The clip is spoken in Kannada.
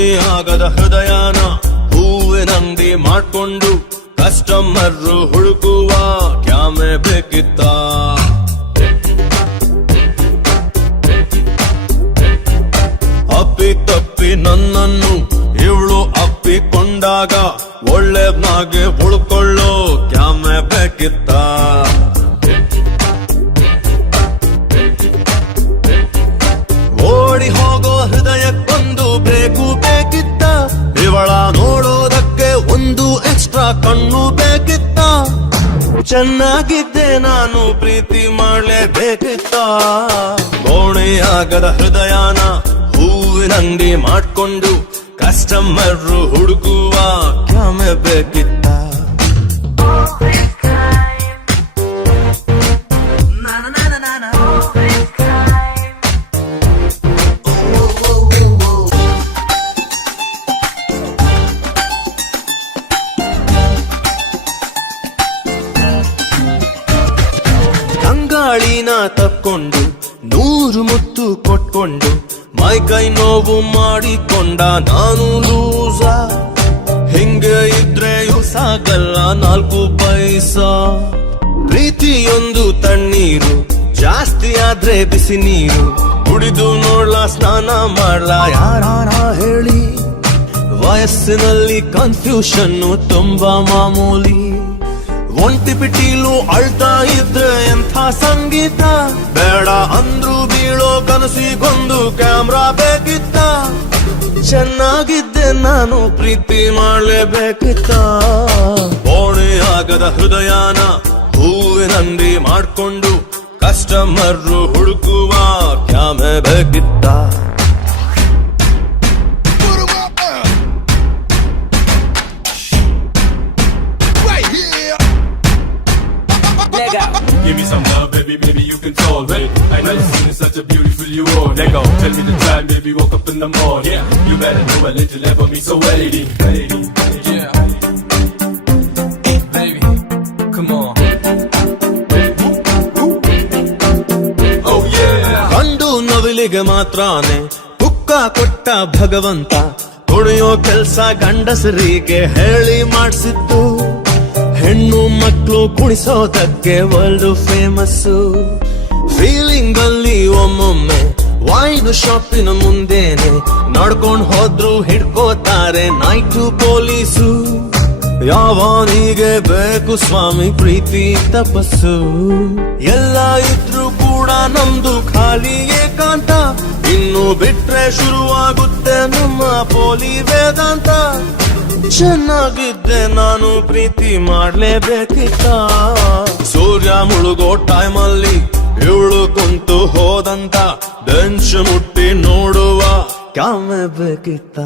ಗೋಣಿ ಆಗದ ಹೃದಯನ ಹೂವಿನಂಗಡಿ ಮಾಡ್ಕೊಂಡು ಕಸ್ಟಮರ್ ಹುಡುಕುವ ಕ್ಯಾಮೆ ಬೇಕಿತ್ತ. ಅಪ್ಪಿ ತಪ್ಪಿ ನನ್ನನ್ನು ಇವಳು ಅಪ್ಪಿಕೊಂಡಾಗ ಒಳ್ಳೆನಾಗೆ ಉಳ್ಕೊಳ್ಳೋ ಕ್ಯಾಮೆ ಬೇಕಿತ್ತ. ಓಡಿ ಹೋಗೋ ಹೃದಯಕ್ಕೊಂದು ಬ್ರೇಕು ಬೇಕಿತ್ತ. ಇವಳ ನೋಡೋದಕ್ಕೆ ಒಂದು ಎಕ್ಸ್ಟ್ರಾ ಕಣ್ಣು ಬೇಕಿತ್ತ. ಚೆನ್ನಾಗಿದ್ದೆ ನಾನು ಪ್ರೀತಿ ಮಾಡಲೇಬೇಕಿತ್ತ. ಗೋಣೆಯಾಗದ ಹೃದಯನ ಹೂವಿನಂಗಡಿ ಮಾಡ್ಕೊಂಡು ಕಸ್ಟಮರ್ ಹುಡುಕುವ ಕ್ಯಾಮೆ ಬೇಕಿತ್ತ. ಅಂಗಾಳಿನ ತಕ್ಕೊಂಡು 100 ಮುತ್ತು ಕೊಟ್ಕೊಂಡು ಮೈ ಕೈ ನೋವು ಮಾಡಿಕೊಂಡ ನಾನು ಲೂಸ. ಹಿಂಗೆ ಇದ್ರೆಯೂ ಸಾಗಲ್ಲ 4 ಪೈಸಾ. ಪ್ರೀತಿಯೊಂದು ತಣ್ಣೀರು ಜಾಸ್ತಿ ಆದ್ರೆ ಬಿಸಿ ನೀರು. ಕುಡಿದು ನೋಡ್ಲಾ ಸ್ನಾನ ಮಾಡ್ಲಾ ಯಾರಾರ ಹೇಳಿ. ವಯಸ್ಸಿನಲ್ಲಿ ಕನ್ಫ್ಯೂಷನ್ನು ತುಂಬಾ ಮಾಮೂಲಿ. ಒಂಟಿ ಪಿಟೀಲು ಅಳ್ತಾ ಇದ್ರೆ ಎಂಥ ಸಂಗೀತ. ಬೇಡ ಅಂದ್ರು ಬೀಳೋ ಕನಸಿಗೊಂದು ಕ್ಯಾಮ್ರಾ ಬೇಕಿತ್ತ. ಚೆನ್ನಾಗಿದ್ದೆ ನಾನು ಪ್ರೀತಿ ಮಾಡಲೇಬೇಕಿತ್ತ. ಗೋಣೆಯಾಗದ ಹೃದಯನ ಹೂವಿನಂಗಡಿ ಮಾಡ್ಕೊಂಡು ಕಸ್ಟಮರ್ ಹುಡುಕುವ ಕ್ಯಾಮೆ ಬೇಕಿತ್ತ. Give me some love, baby, baby, you can tolerate. I never seen such a beautiful you all. Let go, tell me the time, baby, woke up in the morning. Yeah, you better know a little love me, so lady. Yeah, baby, come on. Oh yeah. ಗಂಡು ನವಿಲಿಗೆ ಮಾತ್ರಾನೆ ಹುಕ್ಕ ಕೊಟ್ಟ ಭಗವಂತ. ಕುಣಿಯೋ ಕೆಲ್ಸ ಗಂಡಸರಿಗೆ ಹೇಳಿ ಮಾಡಿಸಿದ್ದು. ಹೆಣ್ಣು ಮಕ್ಕಳು ಕುಣಿಸೋದಕ್ಕೆ ವರ್ಲ್ಡ್ ಫೇಮಸ್ಸು. ಫೀಲಿಂಗ್ ಅಲ್ಲಿ ಒಮ್ಮೊಮ್ಮೆ ವೈನ್ ಶಾಪಿನ ಮುಂದೇನೆ ನಡ್ಕೊಂಡ್ ಹೋದ್ರು ಹಿಡ್ಕೋತಾರೆ ನೈಟು ಪೊಲೀಸು. ಯಾವನಿಗೆ ಬೇಕು ಸ್ವಾಮಿ ಪ್ರೀತಿ ತಪಸ್ಸು. ಎಲ್ಲ ಇದ್ರು ಕೂಡ ನಮ್ದು ಖಾಲಿ ಏಕಾಂತ. ಇನ್ನು ಬಿಟ್ರೆ ಶುರುವಾಗುತ್ತೆ ನಮ್ಮ ಪೋಲಿ ವೇದಾಂತ. ಚೆನ್ನಾಗಿದ್ದೆ ನಾನು ಪ್ರೀತಿ ಮಾಡಲೇಬೇಕಿತ್ತ. ಸೂರ್ಯ ಮುಳುಗೋ ಟೈಮಲ್ಲಿ ಇವಳು ಕುಂತು ಹೋದಂತ ಬೆಂಚ್ ಮುಟ್ಟಿ ನೋಡುವ ಕ್ಯಾಮೆ ಬೇಕಿತ್ತ.